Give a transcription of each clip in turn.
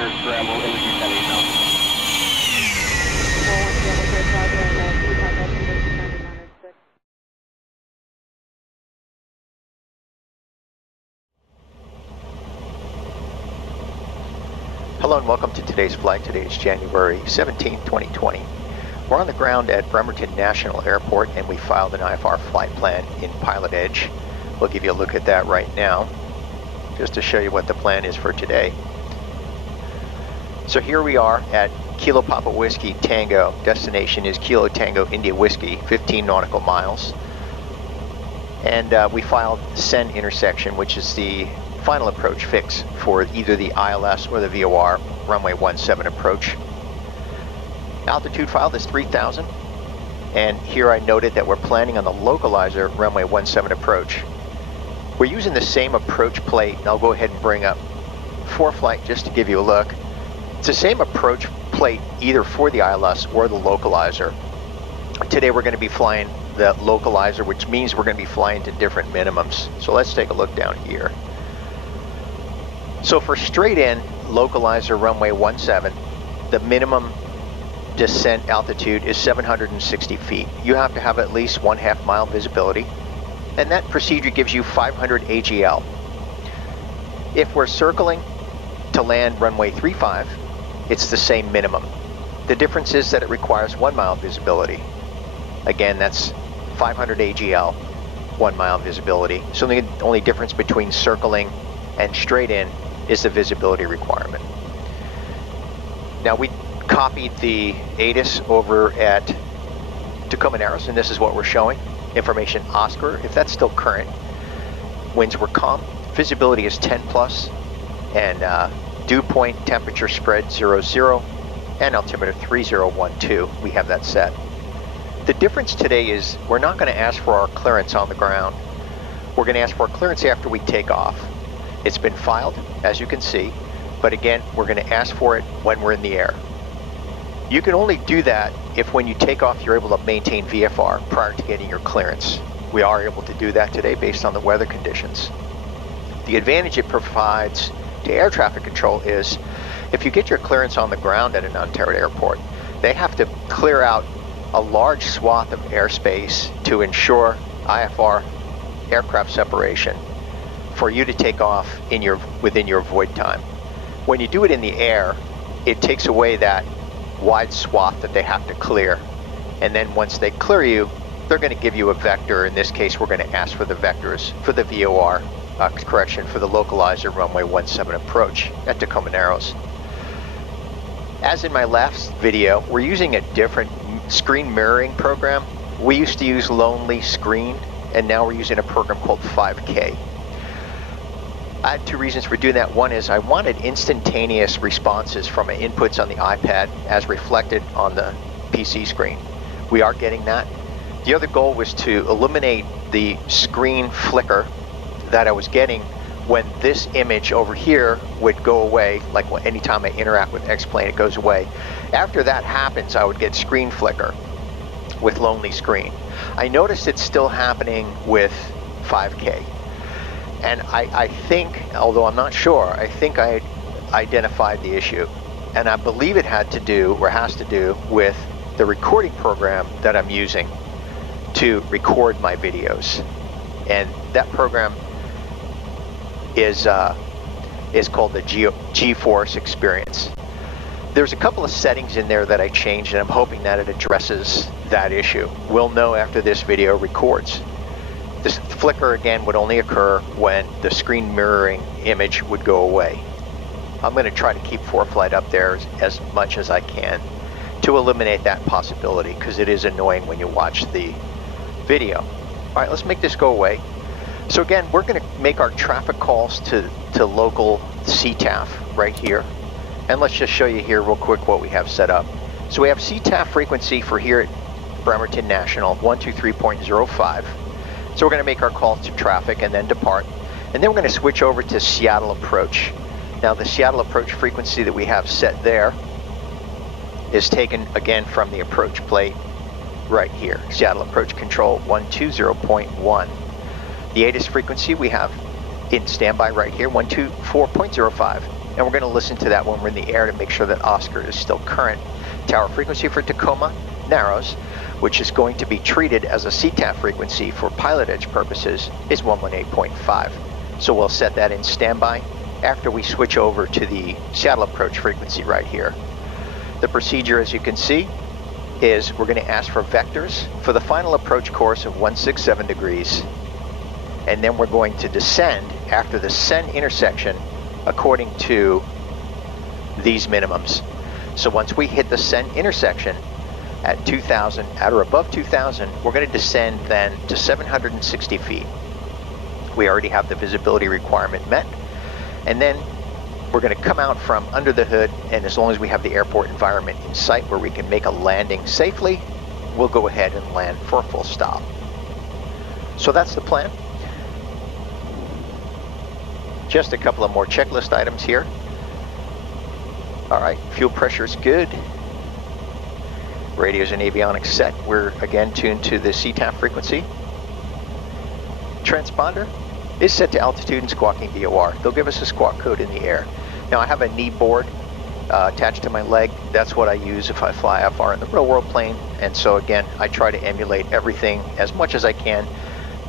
Air scramble into 210 now. Hello and welcome to today's flight. Today is January 17, 2020. We're on the ground at Bremerton National Airport and we filed an IFR flight plan in PilotEdge. We'll give you a look at that right now, just to show you what the plan is for today. So here we are at Kilo Papa Whiskey Tango. Destination is Kilo Tango India Whiskey, 15 nautical miles. And we filed Sen intersection, which is the final approach fix for either the ILS or the VOR, runway 17 approach. Altitude filed is 3,000. And here I noted that we're planning on the localizer runway 17 approach. We're using the same approach plate, and I'll go ahead and bring up ForeFlight just to give you a look. It's the same approach plate either for the ILS or the localizer. Today we're going to be flying the localizer, which means we're going to be flying to different minimums. So let's take a look down here. So for straight in localizer runway 17, the minimum descent altitude is 760 feet. You have to have at least 1/2 mile visibility, and that procedure gives you 500 AGL. If we're circling to land runway 35, it's the same minimum. The difference is that it requires 1 mile visibility. Again, that's 500 AGL, 1 mile visibility. So the only difference between circling and straight in is the visibility requirement. Now we copied the ATIS over at Tacoma Narrows, and this is what we're showing. Information Oscar, if that's still current. Winds were calm, visibility is 10 plus, and dew point temperature spread 00, and altimeter 3012. We have that set. The difference today is we're not going to ask for our clearance on the ground. We're going to ask for our clearance after we take off. It's been filed, as you can see, but again, we're going to ask for it when we're in the air. You can only do that if when you take off you're able to maintain VFR prior to getting your clearance. We are able to do that today based on the weather conditions. The advantage it provides to air traffic control is if you get your clearance on the ground at an untethered airport, they have to clear out a large swath of airspace to ensure IFR aircraft separation for you to take off within your void time. When you do it in the air, it takes away that wide swath that they have to clear. And then once they clear you, they're going to give you a vector. In this case, we're going to ask for the vectors for the VOR, for the localizer runway 17 approach at Tacoma Narrows. As in my last video, we're using a different screen mirroring program. We used to use Lonely Screen, and now we're using a program called 5K. I had two reasons for doing that. One is I wanted instantaneous responses from my inputs on the iPad as reflected on the PC screen. We are getting that. The other goal was to eliminate the screen flicker that I was getting when this image over here would go away, like anytime I interact with X-Plane, it goes away. After that happens, I would get screen flicker with Lonely Screen. I noticed it's still happening with 5K. And I think, although I'm not sure, I think I identified the issue. And I believe it had to do, or has to do, with the recording program that I'm using to record my videos. And that program is called the GEFORCE experience. There's a couple of settings in there that I changed, and I'm hoping that it addresses that issue. We'll know after this video records. This flicker again would only occur when the screen mirroring image would go away. I'm going to try to keep ForeFlight up there as much as I can to eliminate that possibility, because it is annoying when you watch the video. All right, let's make this go away. So again, we're going to make our traffic calls to local CTAF right here. And let's just show you here real quick what we have set up. So we have CTAF frequency for here at Bremerton National, 123.05. So we're going to make our call to traffic and then depart. And then we're going to switch over to Seattle approach. Now the Seattle approach frequency that we have set there is taken again from the approach plate right here. Seattle approach control 120.1. The ATIS frequency we have in standby right here, 124.05. and we're going to listen to that when we're in the air to make sure that Oscar is still current. Tower frequency for Tacoma Narrows, which is going to be treated as a CTAF frequency for PilotEdge purposes, is 118.5. So we'll set that in standby after we switch over to the Seattle approach frequency right here. The procedure, as you can see, is we're going to ask for vectors for the final approach course of 167 degrees, and then we're going to descend after the send intersection according to these minimums. So once we hit the send intersection at 2,000, at or above 2,000, we're going to descend then to 760 feet. We already have the visibility requirement met, and then we're going to come out from under the hood, and as long as we have the airport environment in sight where we can make a landing safely, we'll go ahead and land for a full stop. So that's the plan. Just a couple of more checklist items here. All right, fuel pressure is good. Radios and avionics set. We're again tuned to the CTAF frequency. Transponder is set to altitude and squawking DOR. They'll give us a squawk code in the air. Now I have a knee board attached to my leg. That's what I use if I fly IFR in the real world plane. And so again, I try to emulate everything as much as I can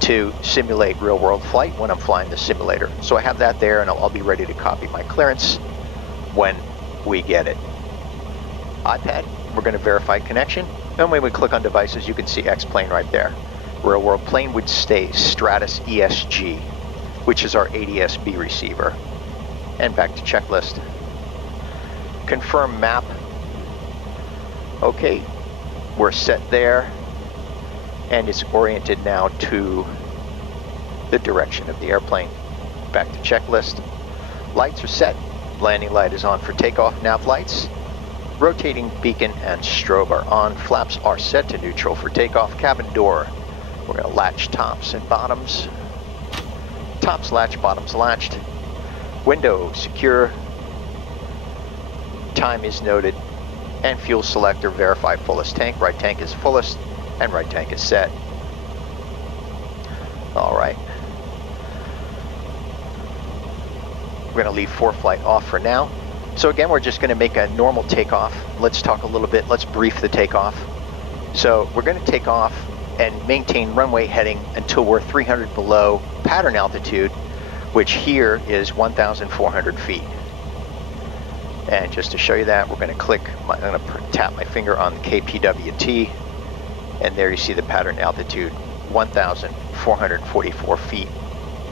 to simulate real world flight when I'm flying the simulator. So I have that there, and I'll be ready to copy my clearance when we get it. iPad, we're going to verify connection, and when we click on devices, you can see X-plane right there. Real world plane would stay Stratus ESG, which is our ADS-B receiver. And back to checklist. Confirm map. Okay, we're set there, and it's oriented now to the direction of the airplane. Back to checklist. Lights are set. Landing light is on for takeoff. Nav lights. Rotating beacon and strobe are on. Flaps are set to neutral for takeoff. Cabin door. We're going to latch tops and bottoms. Tops latch, bottoms latched. Window secure. Time is noted. And fuel selector verify fullest tank. Right tank is fullest, and right tank is set. All right. We're going to leave ForeFlight off for now. So again, we're just going to make a normal takeoff. Let's talk a little bit. Let's brief the takeoff. So we're going to take off and maintain runway heading until we're 300 below pattern altitude, which here is 1,400 feet. And just to show you that, we're going to click, I'm going to tap my finger on the KPWT, and there you see the pattern altitude, 1,444 feet.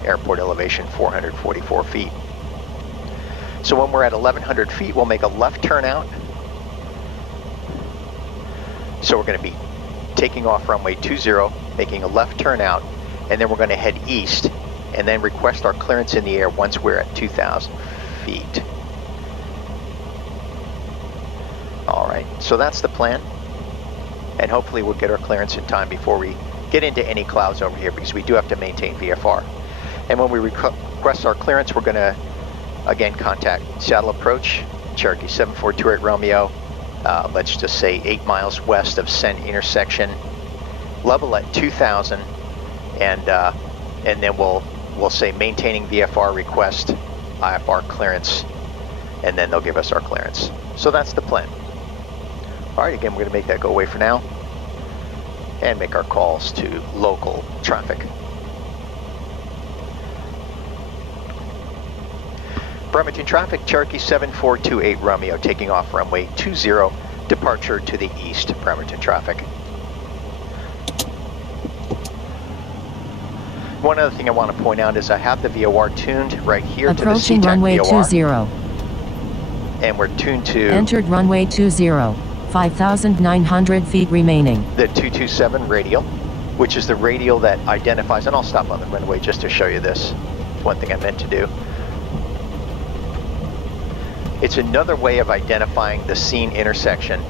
Airport elevation, 444 feet. So when we're at 1,100 feet, we'll make a left turn out. So we're going to be taking off runway 20, making a left turn out, and then we're going to head east, and then request our clearance in the air once we're at 2,000 feet. All right, so that's the plan, and hopefully we'll get our clearance in time before we get into any clouds over here, because we do have to maintain VFR. And when we request our clearance, we're going to again contact Seattle approach, Cherokee 7428 Romeo, let's just say 8 miles west of send intersection, level at 2,000, and then we'll say maintaining VFR request, IFR clearance, and then they'll give us our clearance. So that's the plan. All right, again, we're going to make that go away for now and make our calls to local traffic. Bremerton traffic, Cherokee 7428 Romeo, taking off runway 20, departure to the east, Bremerton traffic. One other thing I want to point out is I have the VOR tuned right here approaching to the runway VOR. 20. And we're tuned to... Entered runway 20, 5,900 feet remaining. The 227 radial, which is the radial that identifies, and I'll stop on the runway just to show you this. One thing I meant to do. It's another way of identifying the scene intersection.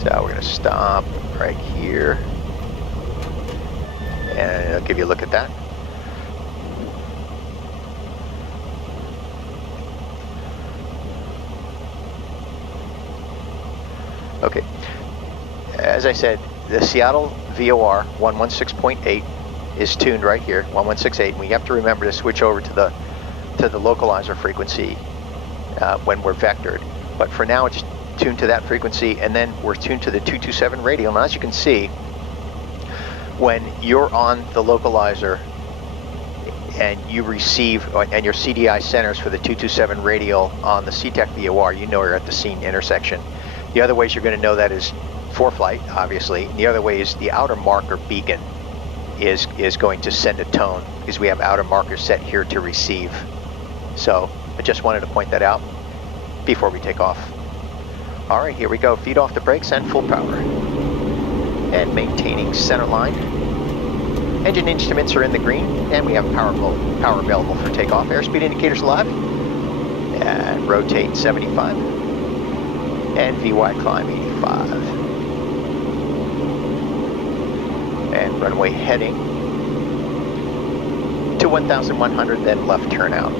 So we're going to stop right here, and I'll give you a look at that. Okay, as I said, the Seattle VOR 116.8 is tuned right here, 1168. We have to remember to switch over to the to the localizer frequency when we're vectored. But for now, it's tuned to that frequency, and then we're tuned to the 227 radial. And as you can see, when you're on the localizer and you receive, and your CDI centers for the 227 radial on the CTEC VOR, you know you're at the scene intersection. The other ways you're going to know that is for flight, obviously, and the other way is the outer marker beacon is going to send a tone, because we have outer markers set here to receive. So I just wanted to point that out before we take off. All right, here we go. Feet off the brakes and full power. And maintaining center line. Engine instruments are in the green, and we have power available for takeoff. Airspeed indicators live. And rotate 75. And VY climb 85. And runway heading to 1,100, then left turn out.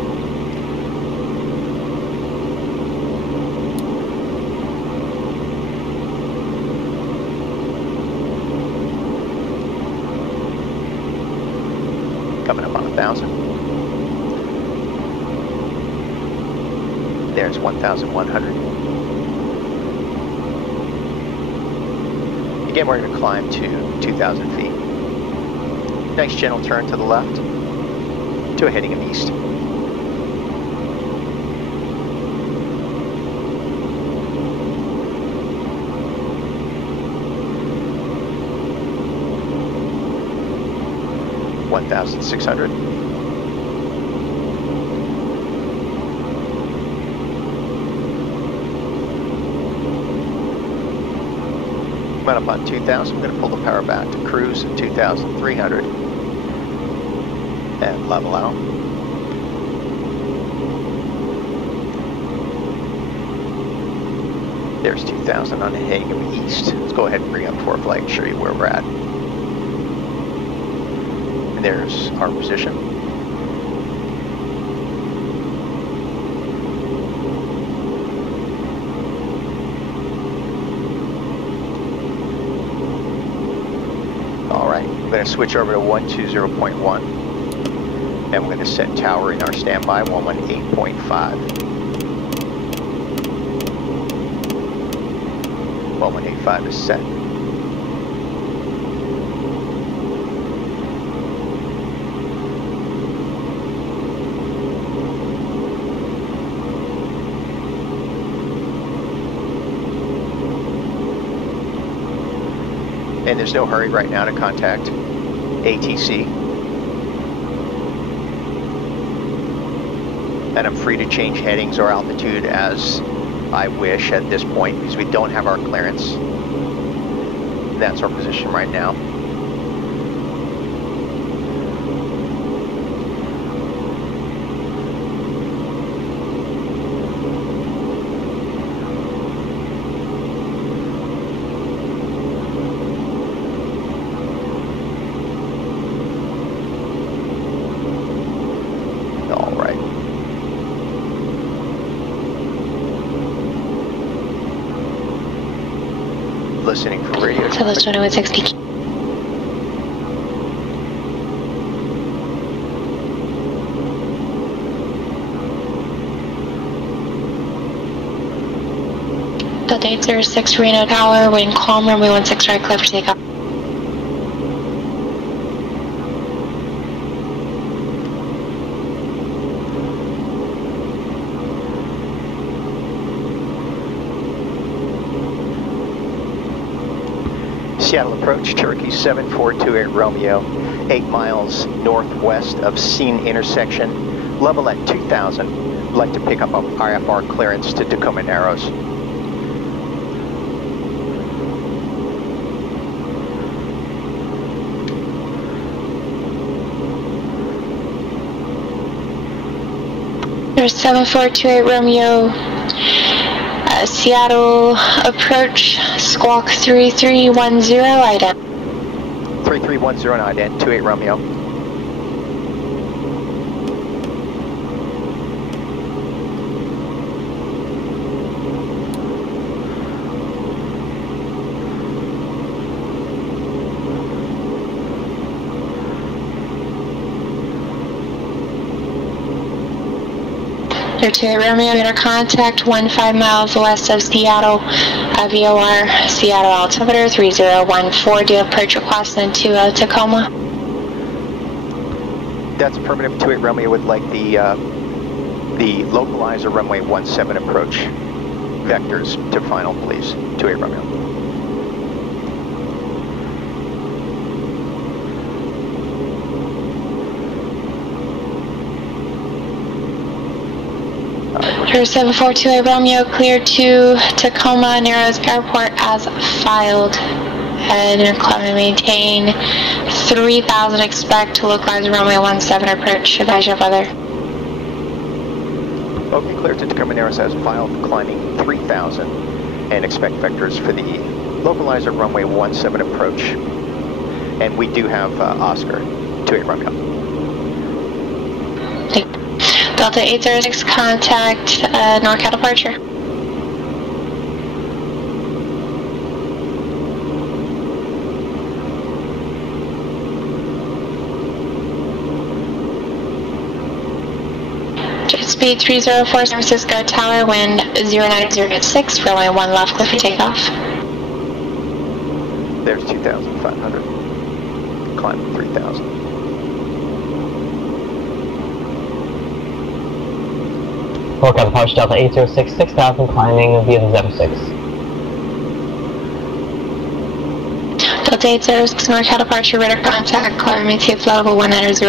Coming up on 1,000. There's 1,100. Again, we're going to climb to 2,000 feet. Nice gentle turn to the left to a heading of east. $1,600. Went up on 2,000. I'm going to pull the power back to cruise at 2,300 and level out. There's 2,000 on the heading of east. Let's go ahead and bring up for flight and show you where we're at. And there's our position. All right, I'm going to switch over to 120.1, and we're going to set tower in our standby 118.5. 1185 is set. And there's no hurry right now to contact ATC. And I'm free to change headings or altitude as I wish at this point, because we don't have our clearance. That's our position right now. Listening for radio. Southwest 101.6 PQ. Delta 806 Reno Tower, wind calm, runway 16 right, clear for takeoff. Seattle approach, Cherokee 7428 Romeo, 8 miles northwest of scene intersection, level at 2,000. I'd like to pick up a IFR clearance to Tacoma Narrows. There's 7428 Romeo. Seattle approach, squawk 3310, ident. 3310 and ident, 28 Romeo. Clear 28 Romeo, radar contact 15 miles west of Seattle, VOR, Seattle altimeter 3014. Do you have approach request into Tacoma? That's affirmative. 28 Romeo would like the localizer runway 17 approach vectors to final, please. 28 Romeo. Clear 7428 Romeo, clear to Tacoma Narrows Airport as filed. And climb and maintain 3000, expect to localize runway 17 approach. Advise you of weather. Okay, clear to Tacoma Narrows as filed, climbing 3000 and expect vectors for the localizer runway 17 approach. And we do have Oscar, 28 Romeo. Delta 806, contact NorCal departure. Jet speed 304, San Francisco Tower, wind 090 runway 1 left, clear for takeoff. There's 2,500, climb 3,000. NorCal departure Delta 806, 6000, climbing via the 06. Delta 806, NorCal departure, radar contact, climb maintain flight level 190.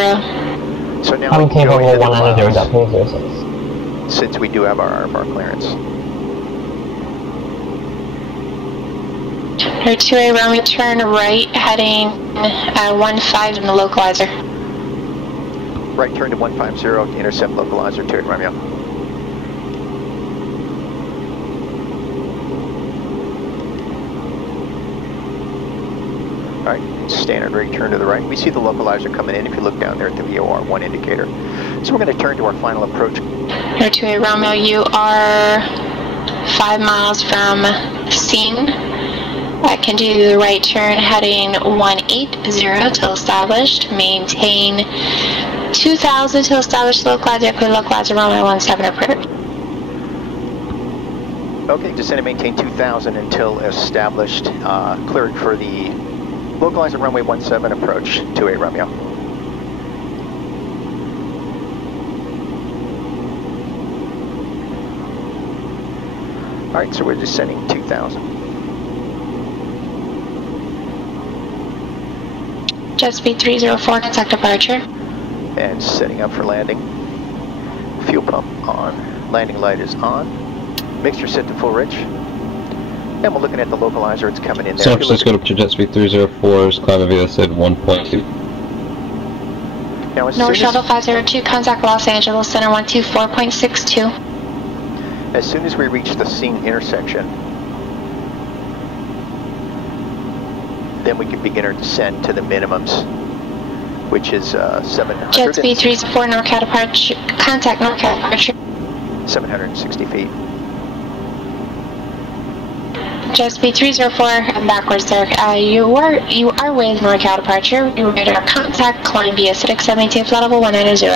So now I'm we can go into the 190, clouds, Delta 806. since we do have our IFR clearance. Clear 2A Romeo, turn right, heading 15 in the localizer. Right turn to 150 to intercept localizer 28 Romeo. Alright, standard right turn to the right. We see the localizer coming in if you look down there at the VOR 1 indicator. So we're going to turn to our final approach. Clear 2A Romeo, you are 5 miles from scene. I can do the right turn heading 180 till established. Maintain 2000 till established localizer, clear localizer runway 17 approach. Okay, descend and maintain 2000 until established. Cleared for the localizer runway 17 approach 28 Romeo. Alright, so we're descending 2000. Jet speed 304, contact departure. And setting up for landing. Fuel pump on. Landing light is on. Mixture set to full rich. And we're looking at the localizer, it's coming in there. San Francisco to jet speed 304 is climbing via SID 1.2. Now as North soon Shuttle 502, contact Los Angeles Center 124.62. as soon as we reach the scene intersection, then we can begin our descent to the minimums, which is 700. Jet speed 304, NorCal departure, contact NorCal departure. 760 feet. Jet speed 304, backwards sir. You are with NorCal departure. You radar contact, climb via acidic 72, flight level 190.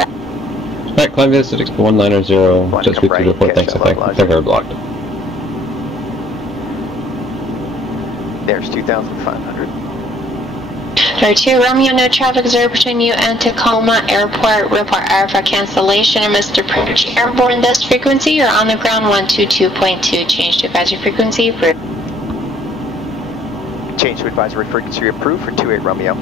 Alright, climb via acidic 190, jet speed 304, thanks, I think we're blocked. There's 2,500. 32 Romeo, no traffic observed between you and Tacoma Airport. Report IFR cancellation and missed approach. Airborne this frequency, you're on the ground 122.2. Change to advisory frequency approved. Change to advisory frequency approved for 28 Romeo.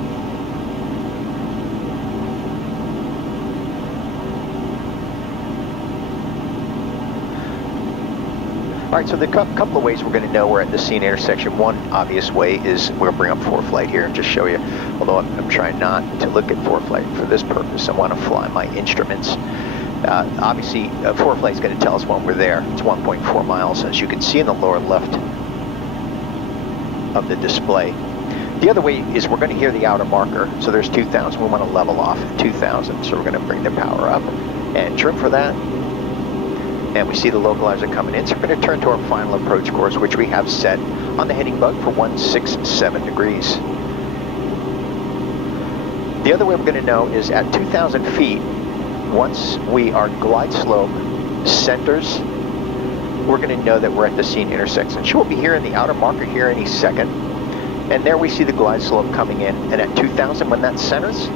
Alright, so the couple of ways we're going to know we're at the scene intersection. One obvious way is we'll bring up ForeFlight here and just show you, although I'm trying not to look at ForeFlight for this purpose. I want to fly my instruments. Obviously, ForeFlight is going to tell us when we're there. It's 1.4 miles, as you can see in the lower left of the display. The other way is we're going to hear the outer marker. So there's 2,000. We want to level off at 2,000. So we're going to bring the power up and trim for that. And we see the localizer coming in. So we're going to turn to our final approach course, which we have set on the heading bug for 167 degrees. The other way we're going to know is at 2,000 feet, once we are glide slope centers, we're going to know that we're at the scene intersection. So we'll be here in the outer marker here any second. And there we see the glide slope coming in. And at 2,000, when that centers,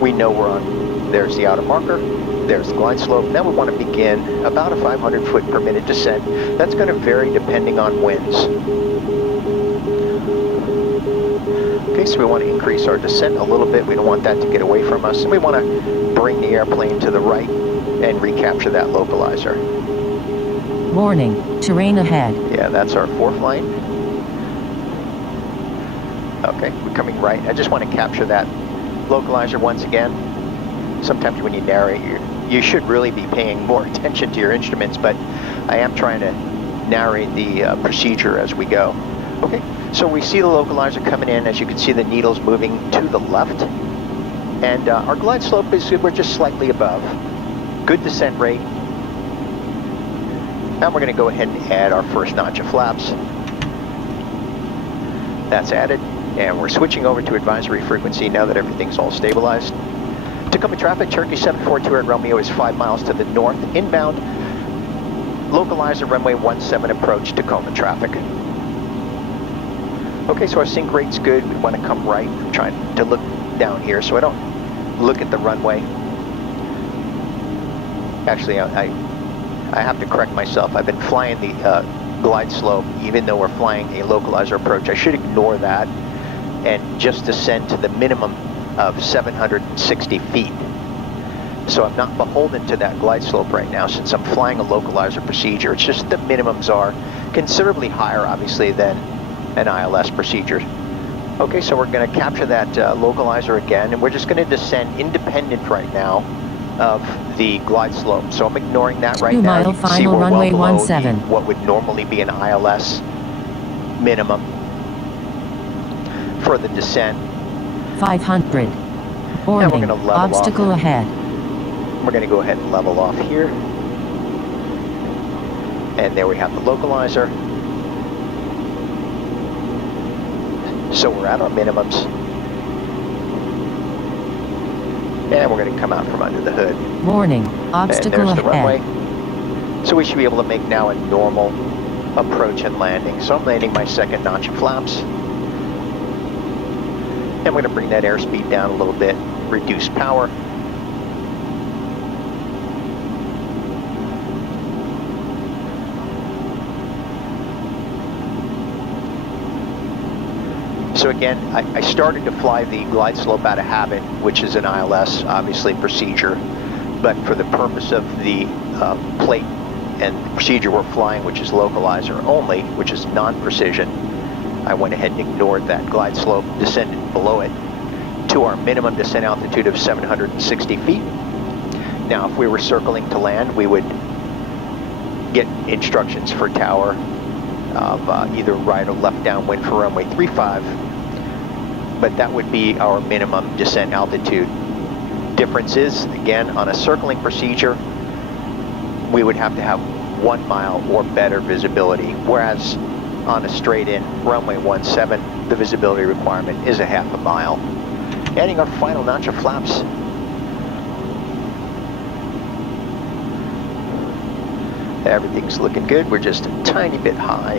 we know we're on. There's the outer marker. There's the glide slope. Now we want to begin about a 500 foot per minute descent. That's going to vary depending on winds. Okay, so we want to increase our descent a little bit. We don't want that to get away from us. And we want to bring the airplane to the right and recapture that localizer. Warning, terrain ahead. Yeah, that's our fourth line. Okay, we're coming right. I just want to capture that localizer once again. Sometimes when you narrate, you should really be paying more attention to your instruments, but I am trying to narrate the procedure as we go. Okay, so we see the localizer coming in. As you can see, the needle's moving to the left. And our glide slope is, we're just slightly above. Good descent rate. Now we're going to go ahead and add our first notch of flaps. That's added. And we're switching over to advisory frequency now that everything's all stabilized. Tacoma traffic, Turkey 742 at Romeo is 5 miles to the north, inbound. Localizer runway 17 approach, Tacoma traffic. Okay, so our sync rate's good. We want to come right. I'm trying to look down here so I don't look at the runway. Actually, I have to correct myself. I've been flying the glide slope, even though we're flying a localizer approach. I should ignore that and just descend to the minimum of 760 feet. So I'm not beholden to that glide slope right now since I'm flying a localizer procedure. It's just the minimums are considerably higher, obviously, than an ILS procedure. Okay, so we're going to capture that localizer again, and we're just going to descend independent right now of the glide slope. So I'm ignoring that right now. You can see we're well below what would normally be an ILS minimum for the descent. 500. Warning, obstacle ahead. We're going to go ahead and level off here. And there we have the localizer. So we're at our minimums. And we're going to come out from under the hood. Warning, obstacle ahead. Runway. So we should be able to make now a normal approach and landing. So I'm landing my second notch of flaps. And we're going to bring that airspeed down a little bit, reduce power. So again, I started to fly the glide slope out of habit, which is an ILS, obviously, procedure. But for the purpose of the plate and the procedure we're flying, which is localizer only, which is non-precision, I went ahead and ignored that glide slope, descended below it to our minimum descent altitude of 760 feet. Now, if we were circling to land, we would get instructions for tower of either right or left downwind for runway 35, but that would be our minimum descent altitude. Difference is, again, on a circling procedure, we would have to have 1 mile or better visibility, whereas on a straight-in runway 17, the visibility requirement is a half a mile. Adding our final notch of flaps. Everything's looking good. We're just a tiny bit high.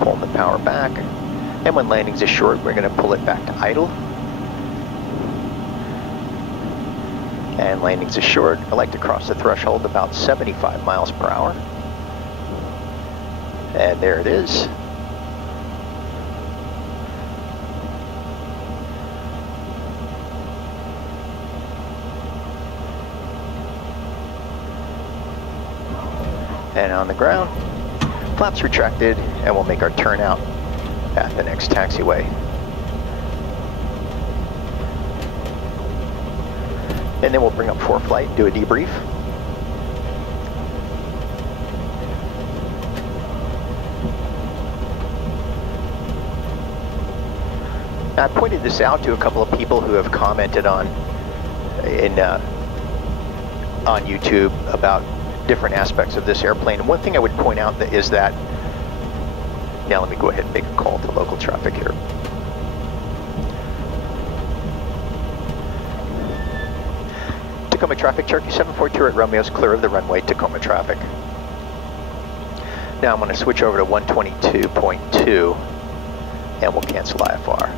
Pulling the power back. And when landing's assured, we're going to pull it back to idle. And landing's assured. I like to cross the threshold about 75 miles per hour. And there it is. And on the ground, flaps retracted, and we'll make our turnout at the next taxiway. And then we'll bring up ForeFlight, do a debrief. Now, I pointed this out to a couple of people who have commented on YouTube about different aspects of this airplane. And one thing I would point out is that, now let me go ahead and make a call to local traffic here. Tacoma traffic, Cherokee 742 at Romeo's clear of the runway, Tacoma traffic. Now I'm going to switch over to 122.2 and we'll cancel IFR.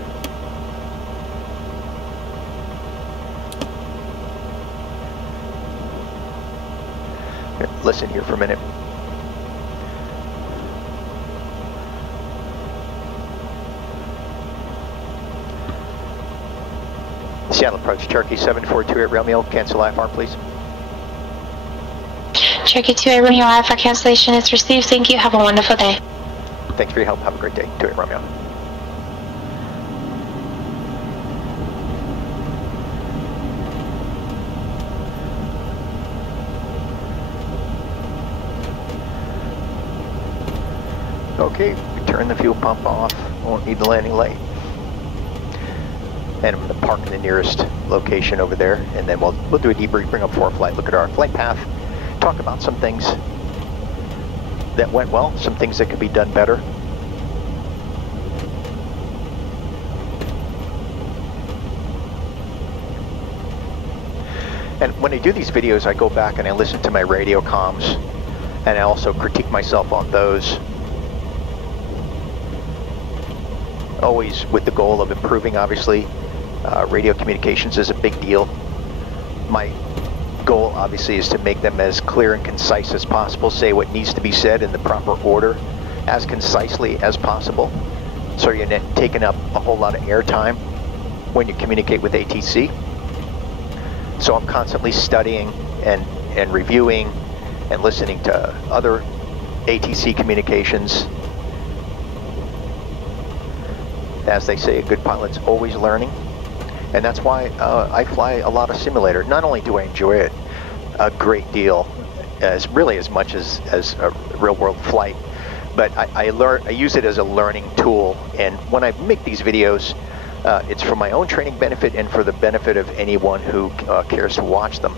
Here, listen here for a minute. Seattle approach, Cherokee 742 at Romeo, cancel IFR please. Cherokee 2 at Romeo, IFR cancellation is received. Thank you. Have a wonderful day. Thanks for your help. Have a great day. 2 at Romeo. Okay, we turn the fuel pump off. Won't need the landing light. And I'm going to park in the nearest location over there, and then we'll do a debrief, bring up for flight, look at our flight path, talk about some things that went well, some things that could be done better. And when I do these videos, I go back and I listen to my radio comms, and I also critique myself on those. Always with the goal of improving, obviously. Radio communications is a big deal. My goal, obviously, is to make them as clear and concise as possible, say what needs to be said in the proper order, as concisely as possible, so you're not taking up a whole lot of airtime when you communicate with ATC. So I'm constantly studying and reviewing and listening to other ATC communications. As they say, a good pilot's always learning. And that's why I fly a lot of simulator. Not only do I enjoy it a great deal, really as much as a real-world flight, but I use it as a learning tool. And when I make these videos, it's for my own training benefit and for the benefit of anyone who cares to watch them.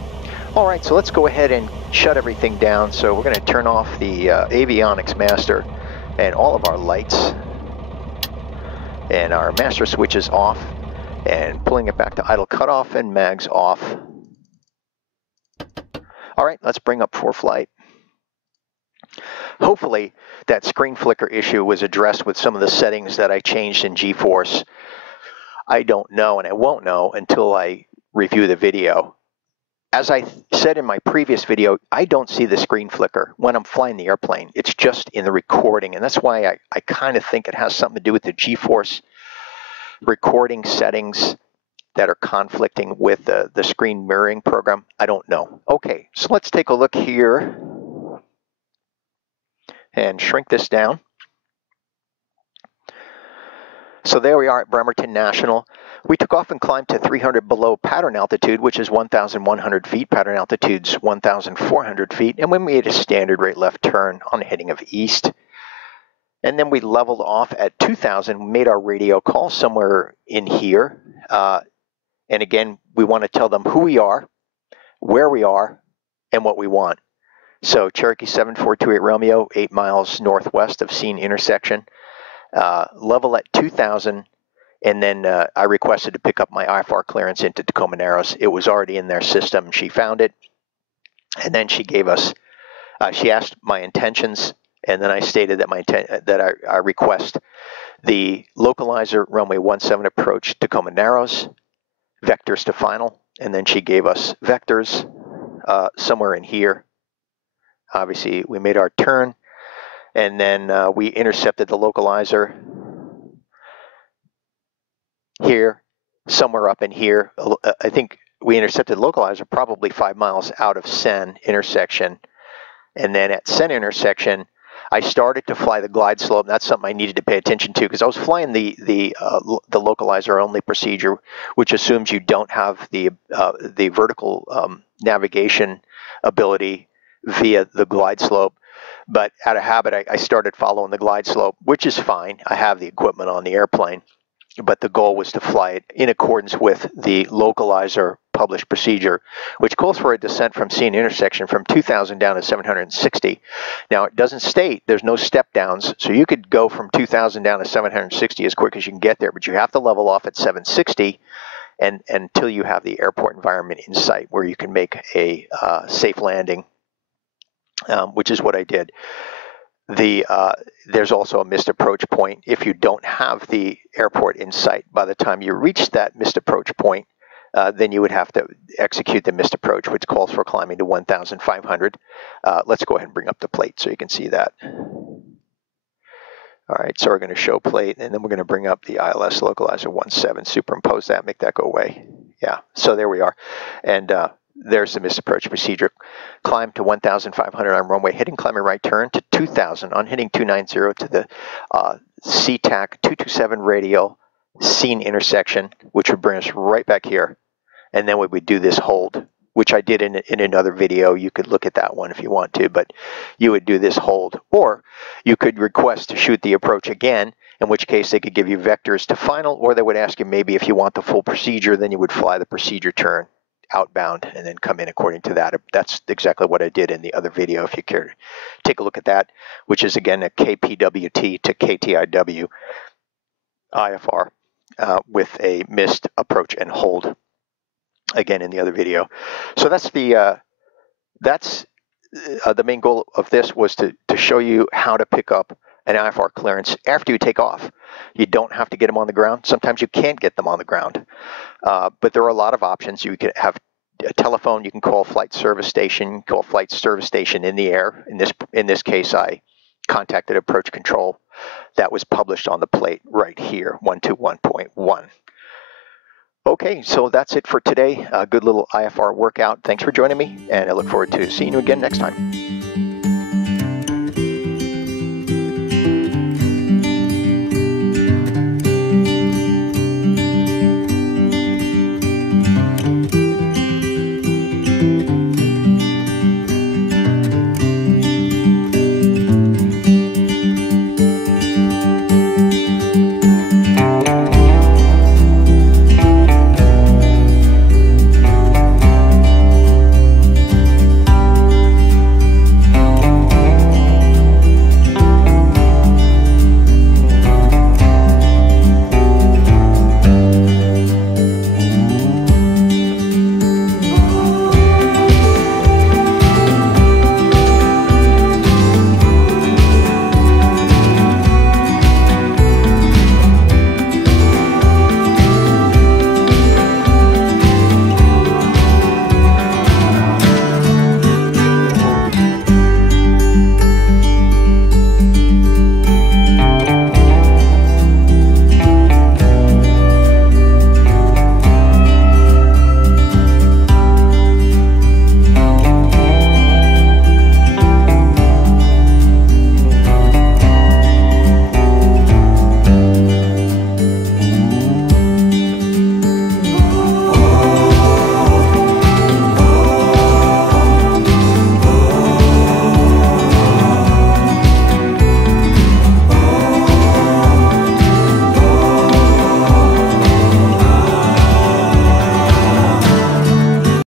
All right, so let's go ahead and shut everything down. So we're going to turn off the avionics master and all of our lights. And our master switch is off, and pulling it back to idle cutoff and mags off. All right, let's bring up for flight. Hopefully that screen flicker issue was addressed with some of the settings that I changed in GeForce. I don't know, and I won't know until I review the video. As I said in my previous video, I don't see the screen flicker when I'm flying the airplane. It's just in the recording, and that's why I kind of think it has something to do with the GeForce recording settings that are conflicting with the screen mirroring program. I don't know. Okay, so let's take a look here and shrink this down. So there we are at Bremerton National. We took off and climbed to 300 below pattern altitude, which is 1,100 feet. Pattern altitude's 1,400 feet. And we made a standard rate left turn on the heading of east. And then we leveled off at 2,000, made our radio call somewhere in here. And again, we want to tell them who we are, where we are, and what we want. So Cherokee 7428 Romeo, 8 miles northwest of Scene intersection. Level at 2,000, and then I requested to pick up my IFR clearance into Tacoma Narrows. It was already in their system. She found it, and then she gave us, she asked my intentions, and then I stated that I request the localizer runway 17 approach Tacoma Narrows, vectors to final, and then she gave us vectors somewhere in here. Obviously, we made our turn. And then we intercepted the localizer here, somewhere up in here. I think we intercepted the localizer probably 5 miles out of Sen intersection. And then at Sen intersection, I started to fly the glide slope. That's something I needed to pay attention to because I was flying the localizer only procedure, which assumes you don't have the vertical navigation ability via the glide slope. But out of habit, I started following the glide slope, which is fine. I have the equipment on the airplane, but the goal was to fly it in accordance with the localizer published procedure, which calls for a descent from Scene intersection from 2,000 down to 760. Now, it doesn't state, there's no step downs, so you could go from 2,000 down to 760 as quick as you can get there, but you have to level off at 760, and until you have the airport environment in sight where you can make a safe landing, which is what I did. There's also a missed approach point. If you don't have the airport in sight by the time you reach that missed approach point, then you would have to execute the missed approach, which calls for climbing to 1,500. Let's go ahead and bring up the plate so you can see that. All right, so we're going to show plate, and then we're going to bring up the ILS localizer 17, superimpose that, make that go away. Yeah, so there we are. And there's the missed approach procedure. Climb to 1,500 on runway, hitting climbing right turn to 2,000 on hitting 290 to the CTAC 227 radial scene intersection, which would bring us right back here. And then we would do this hold, which I did in another video. You could look at that one if you want to, but you would do this hold. Or you could request to shoot the approach again, in which case they could give you vectors to final, or they would ask you maybe if you want the full procedure, then you would fly the procedure turn outbound and then come in according to that. That's exactly what I did in the other video if you care to take a look at that, which is again a KPWT-KTIW IFR with a missed approach and hold, again in the other video. So that's the main goal of this, was to show you how to pick up an IFR clearance after you take off. You don't have to get them on the ground. Sometimes you can't get them on the ground, but there are a lot of options. You could have a telephone. You can call flight service station. Call flight service station in the air. In this case, I contacted approach control. That was published on the plate right here, 121.1. Okay, so that's it for today. A good little IFR workout. Thanks for joining me, and I look forward to seeing you again next time.